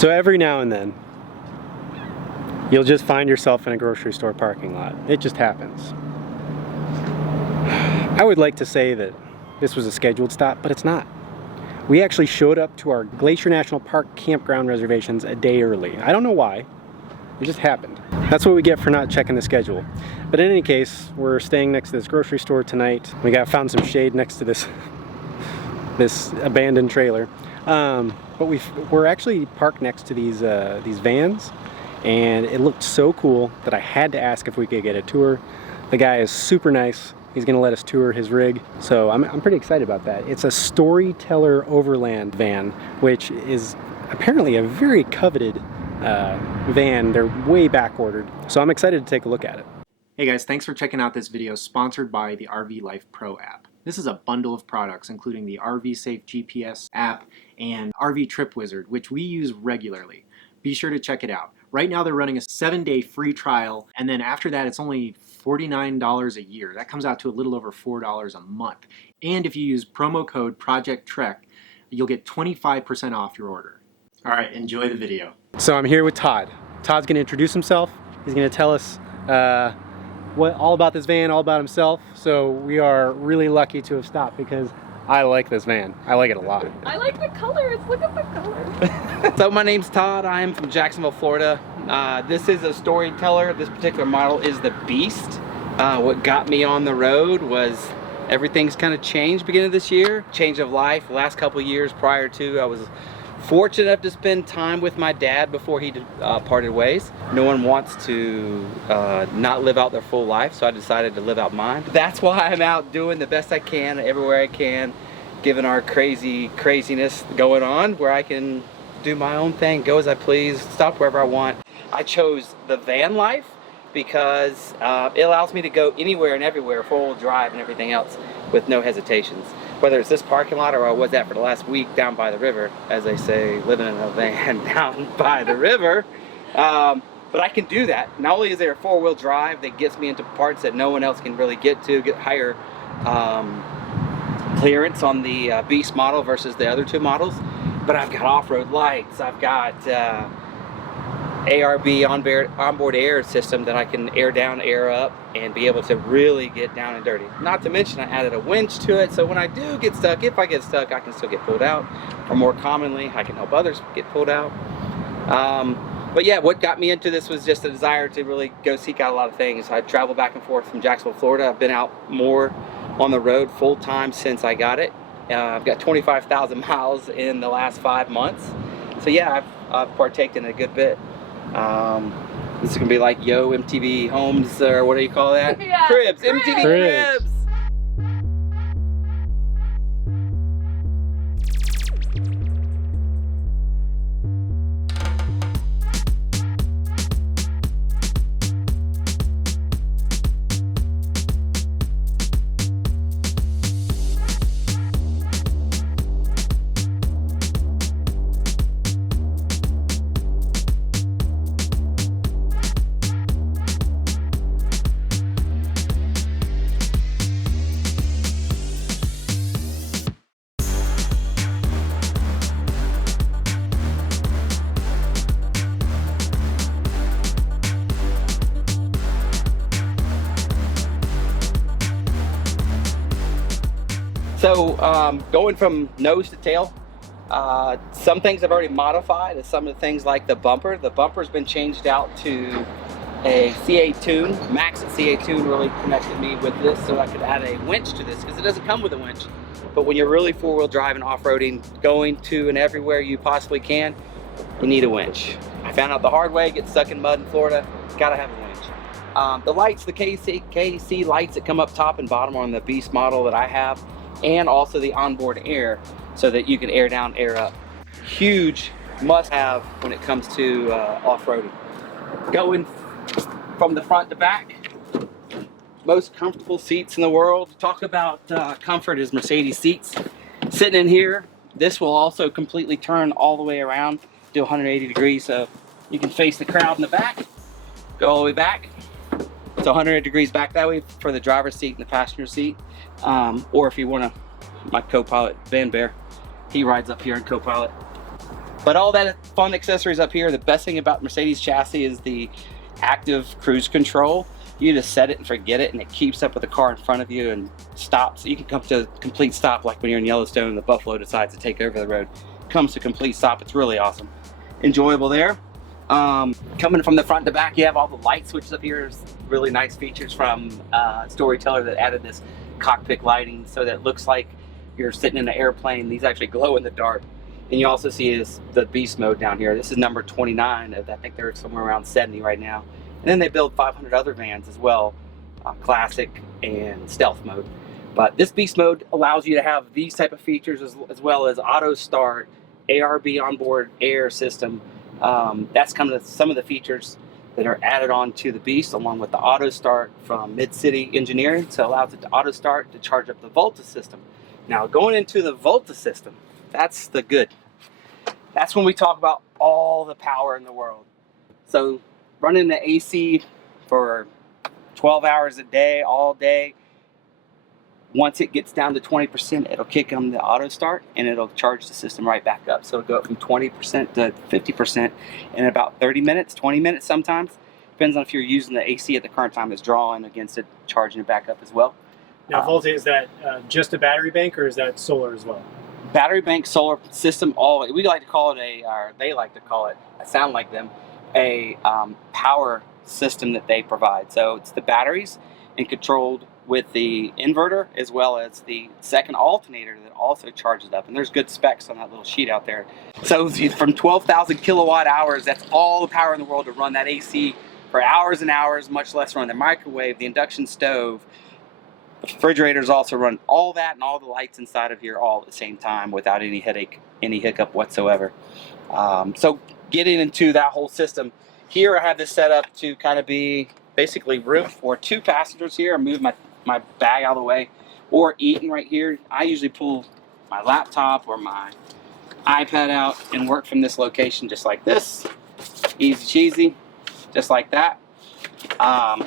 So every now and then, you'll just find yourself in a grocery store parking lot. It just happens. I would like to say that this was a scheduled stop, but it's not. We actually showed up to our Glacier National Park campground reservations a day early. I don't know why. It just happened. That's what we get for not checking the schedule. But in any case, we're staying next to this grocery store tonight. We found some shade next to this abandoned trailer. But we're actually parked next to these vans, and it looked so cool that I had to ask if we could get a tour. The guy is super nice. He's gonna let us tour his rig, so I'm pretty excited about that. It's a Storyteller Overland van, which is apparently a very coveted van. They're way back ordered, so I'm excited to take a look at it. Hey guys, thanks for checking out this video sponsored by the RV Life Pro app. This is a bundle of products including the RV Safe GPS app and RV Trip Wizard, which we use regularly. Be sure to check it out. Right now they're running a 7-day free trial, and then after that it's only $49 a year. That comes out to a little over $4 a month. And if you use promo code Project Trek, you'll get 25% off your order. All right, enjoy the video. So I'm here with Todd. Todd's gonna introduce himself. He's gonna tell us all about this van, all about himself. So we are really lucky to have stopped because I like this van. I like it a lot. I like the colors. Look at the colors. So my name's Todd. I am from Jacksonville, Florida. This is a Storyteller. This particular model is the Beast. What got me on the road was everything's kind of changed beginning of this year. Change of life. The last couple of years prior to, I was fortunate enough to spend time with my dad before he parted ways. No one wants to not live out their full life, so I decided to live out mine. That's why I'm out doing the best I can everywhere I can, given our craziness going on, where I can do my own thing, go as I please, stop wherever I want. I chose the van life because it allows me to go anywhere and everywhere, full drive and everything else, with no hesitations. Whether it's this parking lot or I was at for the last week down by the river, as they say, living in a van down by the river. But I can do that. Not only is there a 4-wheel drive that gets me into parts that no one else can really get to, get higher clearance on the Beast model versus the other two models, but I've got off-road lights, I've got ARB onboard air system that I can air down, air up, and be able to really get down and dirty. Not to mention I added a winch to it, so when I do get stuck, if I get stuck, I can still get pulled out, or more commonly, I can help others get pulled out. But yeah, what got me into this was just a desire to really go seek out a lot of things. I travel back and forth from Jacksonville, Florida. I've been out more on the road full time since I got it. I've got 25,000 miles in the last 5 months. So yeah, I've partaken in a good bit. This is gonna be like MTV Homes, or what do you call that? Yeah, Cribs, MTV Cribs. So going from nose to tail, some things I've already modified, and some of the things like the bumper. The bumper's been changed out to a C8 tune. Max at C8 tune really connected me with this, so I could add a winch to this because it doesn't come with a winch. But when you're really 4-wheel driving, off-roading, going to and everywhere you possibly can, you need a winch. I found out the hard way, get stuck in mud in Florida, gotta have a winch. The lights, the KC lights that come up top and bottom on the Beast model that I have, and also the onboard air so that you can air down, air up. Huge must have when it comes to off-roading. Going from the front to back, most comfortable seats in the world. Talk about comfort is Mercedes seats. Sitting in here, this will also completely turn all the way around, do 180 degrees, so you can face the crowd in the back, go all the way back. It's 180 degrees back that way for the driver's seat and the passenger seat. Or if you want to, my co-pilot, Van Bear, he rides up here in co-pilot. But all that fun accessories up here, the best thing about Mercedes chassis is the active cruise control. You just set it and forget it, and it keeps up with the car in front of you and stops. You can come to a complete stop, like when you're in Yellowstone and the buffalo decides to take over the road. It comes to a complete stop. It's really awesome. Enjoyable there. Coming from the front to back, you have all the light switches up here. There's really nice features from Storyteller that added this cockpit lighting so that it looks like you're sitting in an airplane. These actually glow in the dark. And you also see the Beast mode down here. This is number 29. I think they're somewhere around 70 right now. And then they build 500 other vans as well, classic and stealth mode. But this Beast mode allows you to have these type of features as well as auto start, ARB onboard air system. That's kind of some of the features that are added on to the Beast, along with the auto start from Mid-City Engineering. So it allows it to auto start to charge up the Volta system. Now going into the Volta system, that's the good. That's when we talk about all the power in the world. So running the AC for 12 hours a day, all day, once it gets down to 20%, it'll kick on the auto start and it'll charge the system right back up. So it'll go from 20% to 50% in about 30 minutes, 20 minutes sometimes. Depends on if you're using the AC at the current time it's drawing against it, charging it back up as well. Now, Volta, is that just a battery bank or is that solar as well? Battery bank solar system, we like to call it or they like to call it, I sound like them, a power system that they provide. So it's the batteries and controlled with the inverter as well as the second alternator that also charges up. And there's good specs on that little sheet out there. So from 12,000 kilowatt hours, that's all the power in the world to run that AC for hours and hours, much less run the microwave, the induction stove. The refrigerators also run all that and all the lights inside of here all at the same time without any headache, any hiccup whatsoever. So getting into that whole system, here I have this set up to kind of be basically room for 2 passengers here. I move my bag out of the way, or eating right here. I usually pull my laptop or my iPad out and work from this location just like this. Easy cheesy, just like that.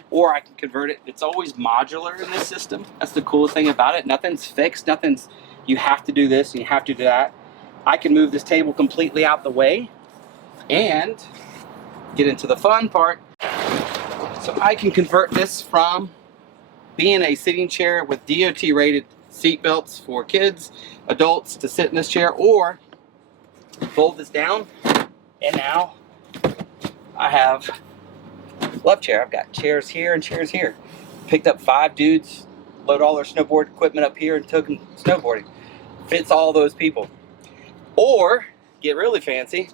Or I can convert it. It's always modular in this system. That's the coolest thing about it. Nothing's fixed. Nothing's, you have to do this and you have to do that. I can move this table completely out the way and get into the fun part. So I can convert this from being a sitting chair with DOT rated seat belts for kids, adults to sit in this chair, or fold this down and now I have love chair. I've got chairs here and chairs here. Picked up 5 dudes, load all their snowboard equipment up here and took them snowboarding. Fits all those people. Or get really fancy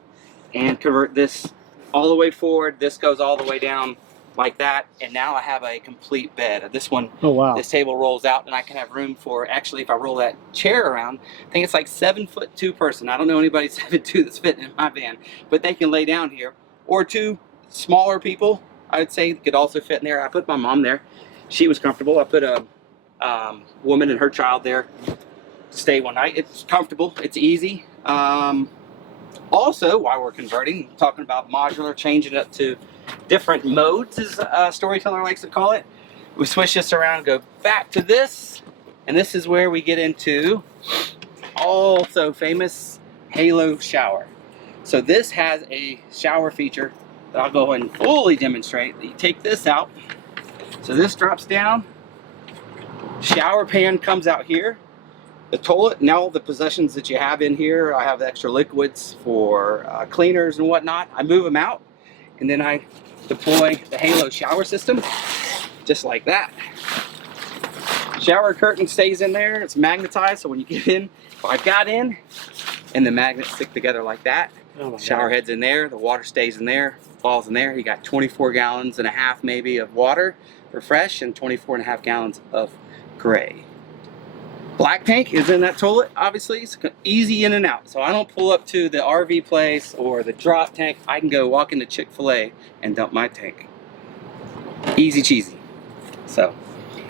and convert this all the way forward. This goes all the way down like that, and now I have a complete bed. This one, oh wow, this table rolls out and I can have room for, actually if I roll that chair around, I think it's like 7'2" person. I don't know anybody 7'2" that's fitting in my van, but they can lay down here. Or 2 smaller people, I would say, could also fit in there. I put my mom there. She was comfortable. I put a woman and her child there. Stay one night. It's comfortable. It's easy. Also, while we're converting, talking about modular, changing it up to different modes, as Storyteller likes to call it. We switch this around, go back to this, and this is where we get into also famous Halo shower. So this has a shower feature that I'll go and fully demonstrate. You take this out, so this drops down, shower pan comes out here, the toilet, and all the possessions that you have in here. I have extra liquids for cleaners and whatnot. I move them out, and then I deploy the Halo shower system, just like that. Shower curtain stays in there. It's magnetized, so when you get in, if I got in, and the magnets stick together like that. Oh my Shower God. head's in there, the water stays in there, falls in there. You got 24 gallons and a half maybe of water for fresh and 24 and a half gallons of gray. Black tank is in that toilet, obviously. It's easy in and out. So I don't pull up to the RV place or the drop tank. I can go walk into Chick-fil-A and dump my tank. Easy cheesy. So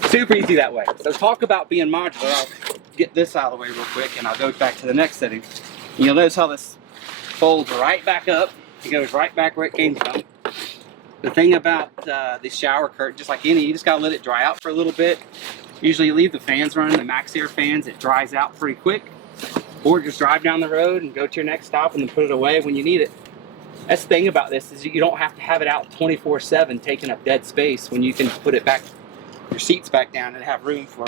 super easy that way. So talk about being modular. I'll get this out of the way real quick and I'll go back to the next setting. And you'll notice how this folds right back up. It goes right back where it came from. The thing about the shower curtain, just like any, you just gotta let it dry out for a little bit. Usually you leave the fans running, the max air fans, it dries out pretty quick. or just drive down the road and go to your next stop and then put it away when you need it. That's the thing about this is you don't have to have it out 24/7 taking up dead space when you can put it back, your seats back down and have room for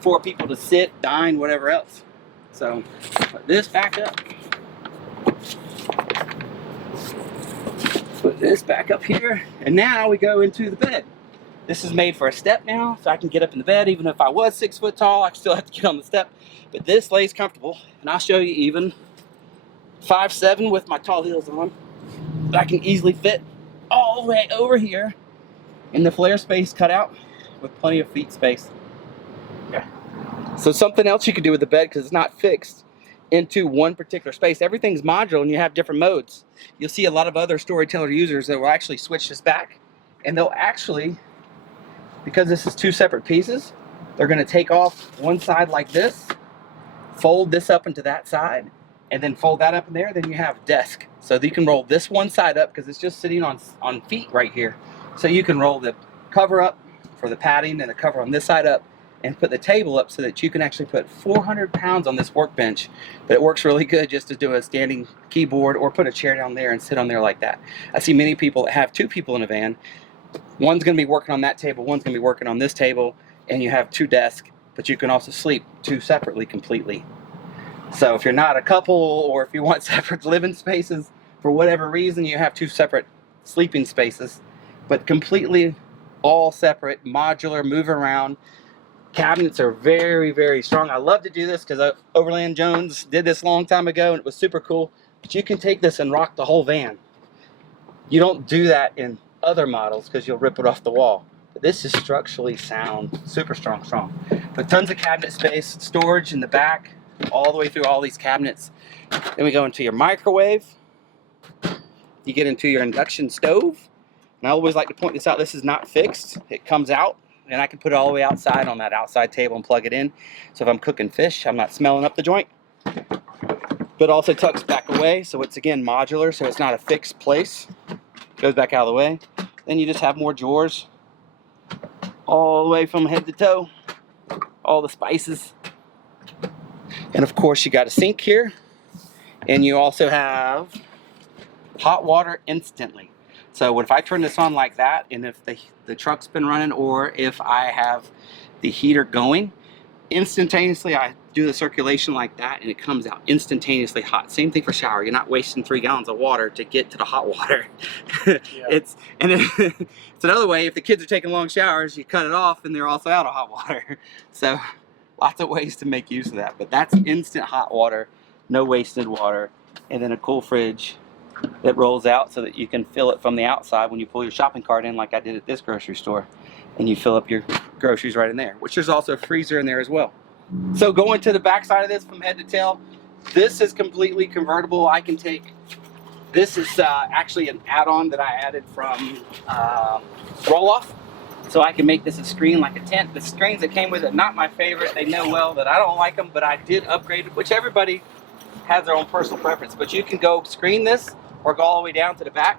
4 people to sit, dine, whatever else. So put this back up. Put this back up here, and now we go into the bed. This is made for a step now, so I can get up in the bed. Even if I was 6 foot tall, I still have to get on the step. But this lays comfortable, and I'll show you even 5'7" with my tall heels on. But I can easily fit all the way over here in the flare space cut out with plenty of feet space. Yeah. So something else you could do with the bed, because it's not fixed into one particular space. Everything's modular and you have different modes. You'll see a lot of other Storyteller users that will actually switch this back, and they'll actually, because this is 2 separate pieces, they're going to take off one side like this, fold this up into that side, and then fold that up in there. Then you have desk. So you can roll this one side up because it's just sitting on feet right here. So you can roll the cover up for the padding and the cover on this side up, and put the table up so that you can actually put 400 pounds on this workbench. But it works really good just to do a standing keyboard, or put a chair down there and sit on there like that. I see many people that have 2 people in a van. One's going to be working on that table, one's going to be working on this table, and you have 2 desks, but you can also sleep 2 separately completely. So if you're not a couple, or if you want separate living spaces for whatever reason, you have 2 separate sleeping spaces, but completely all separate, modular, move around. Cabinets are very, very strong. I love to do this because Overland Jones did this a long time ago and it was super cool. But you can take this and rock the whole van. You don't do that in other models because you'll rip it off the wall. But this is structurally sound, super strong. But tons of cabinet space, storage in the back, all the way through all these cabinets. Then we go into your microwave. You get into your induction stove. And I always like to point this out. This is not fixed. It comes out, and I can put it all the way outside on that outside table and plug it in. So if I'm cooking fish, I'm not smelling up the joint. But also tucks back away, so it's again modular, so it's not a fixed place. Goes back out of the way. Then you just have more drawers all the way from head to toe. All the spices. And of course you got a sink here. And you also have hot water instantly. So if I turn this on like that, and if the truck's been running, or if I have the heater going, instantaneously I do the circulation like that, and it comes out instantaneously hot. Same thing for shower. You're not wasting 3 gallons of water to get to the hot water. Yeah. It's another way. If the kids are taking long showers, you cut it off, and they're also out of hot water. So lots of ways to make use of that. But that's instant hot water, no wasted water, and then a cool fridge that rolls out so that you can fill it from the outside when you pull your shopping cart in, like I did at this grocery store, and you fill up your groceries right in there, which there's also a freezer in there as well. So going to the back side of this from head to tail, this is completely convertible. I can take, this is actually an add-on that I added from roll-off, so I can make this a screen like a tent. The screens that came with it, not my favorite. They know well that I don't like them, but I did upgrade it, which everybody has their own personal preference. But you can go screen this or go all the way down to the back.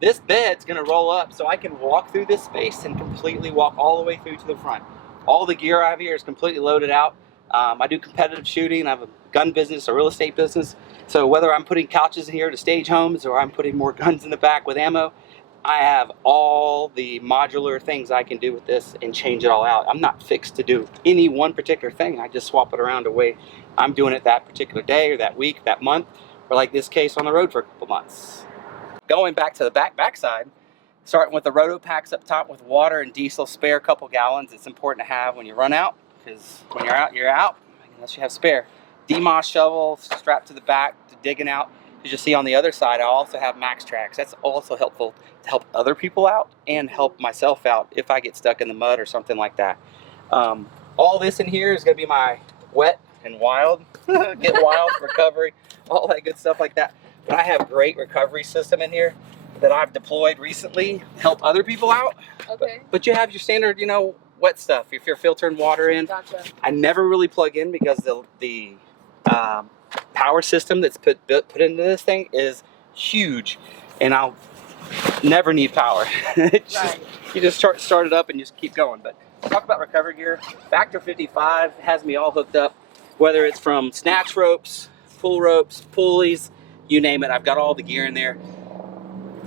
This bed's gonna roll up so I can walk through this space and completely walk all the way through to the front. All the gear I have here is completely loaded out. I do competitive shooting. I have a gun business, a real estate business. So whether I'm putting couches in here to stage homes, or I'm putting more guns in the back with ammo, I have all the modular things I can do with this and change it all out. I'm not fixed to do any one particular thing. I just swap it around the way I'm doing it that particular day or that week, that month, or like this case on the road for a couple months. Going back to the back side, starting with the roto packs up top with water and diesel, spare a couple gallons. It's important to have when you run out, because when you're out, unless you have spare. Demoss shovel strapped to the back to digging out. As you see on the other side, I also have max tracks. That's also helpful to help other people out and help myself out if I get stuck in the mud or something like that. All this in here is going to be my wet and wild, get wild recovery, all that good stuff like that. But I have a great recovery system in here that I've deployed recently to help other people out. Okay. But you have your standard, wet stuff. If you're filtering water in, Gotcha. I never really plug in because the power system that's put into this thing is huge, and I'll never need power. You just start it up and just keep going. But talk about recovery gear. Factor 55 has me all hooked up whether it's from snatch ropes, pull ropes, pulleys, you name it. I've got all the gear in there.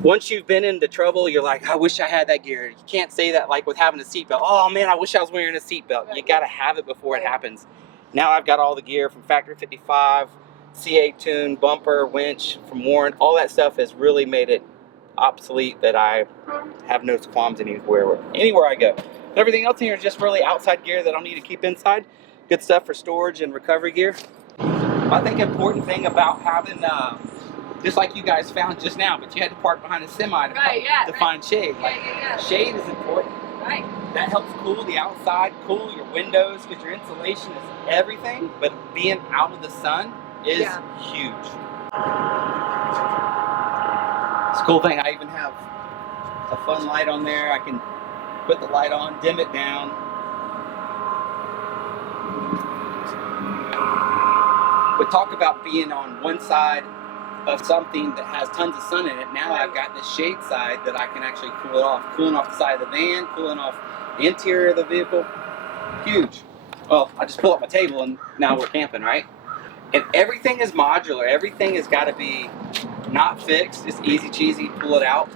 Once you've been into trouble, you're like, I wish I had that gear. You can't say that like with having a seatbelt. Oh man, I wish I was wearing a seatbelt. You gotta have it before it happens. Now I've got all the gear from Factory 55, CA tune, bumper, winch from Warren. All that stuff has really made it obsolete that I have no qualms anywhere I go. But everything else in here is just really outside gear that I'll need to keep inside. Good stuff for storage and recovery gear. I think important thing about having, just like you guys found just now, but you had to park behind a semi to find shade. Shade is important. Right. That helps cool the outside, cool your windows, because your insulation is everything, but being out of the sun is huge. It's a cool thing. I even have a fun light on there. I can put the light on, dim it down. But talk about being on one side of something that has tons of sun in it. Now I've got this shade side that I can actually cool it off. Cooling off the side of the van, cooling off the interior of the vehicle. Huge. Well, I just pull up my table and now we're camping, right? And everything is modular. Everything has got to be not fixed. It's easy cheesy, pull it out.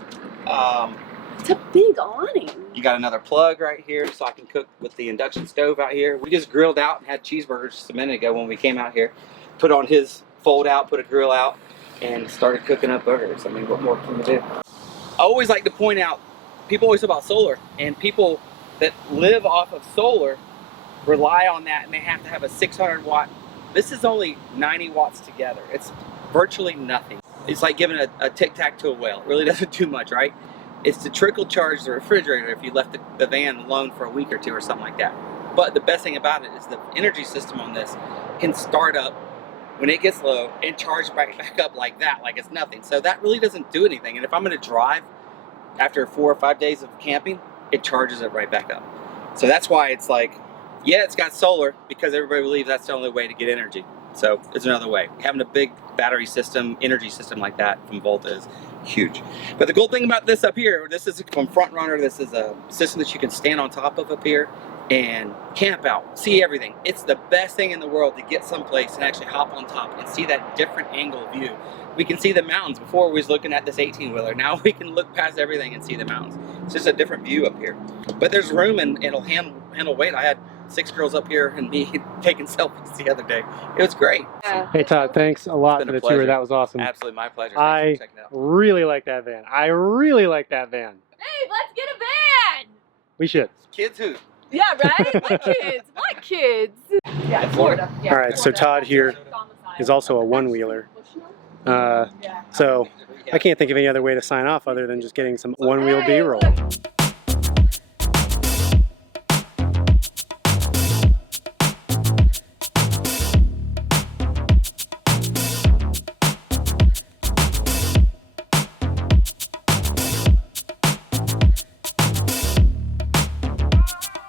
It's a big awning. You got another plug right here so I can cook with the induction stove out here. We just grilled out and had cheeseburgers just a minute ago when we came out here. Put on his fold out, put a grill out, and started cooking up burgers. I mean, what more can you do? I always like to point out, people always talk about solar, and people that live off of solar rely on that, and they have to have a 600 watt. This is only 90 watts together. It's virtually nothing. It's like giving a Tic Tac to a whale. It really doesn't do much, right? It's to trickle charge the refrigerator if you left the van alone for a week or two or something like that. But the best thing about it is the energy system on this can start up when it gets low and charge back up like that, like it's nothing. So that really doesn't do anything. And if I'm gonna drive after 4 or 5 days of camping, it charges it right back up. So that's why it's like, yeah, it's got solar because everybody believes that's the only way to get energy. So it's another way. Having a big battery system, energy system like that from Volta is huge. But the cool thing about this up here, this is from Front Runner, this is a system that you can stand on top of up here and camp out, see everything. It's the best thing in the world to get someplace and actually hop on top and see that different angle view. We can see the mountains. Before we was looking at this 18-wheeler. Now we can look past everything and see the mountains. It's just a different view up here. But there's room and it'll handle weight. I had 6 girls up here and me taking selfies the other day. It was great. Hey Todd, thanks a lot for the tour. That was awesome. Absolutely, my pleasure. I really like that van. I really like that van. Hey, let's get a van! We should. Kids who? Yeah, right? My kids. My kids. Yeah, Florida. Yeah, all right, so Todd here is also a one-wheeler. So I can't think of any other way to sign off other than just getting some one-wheel B-roll.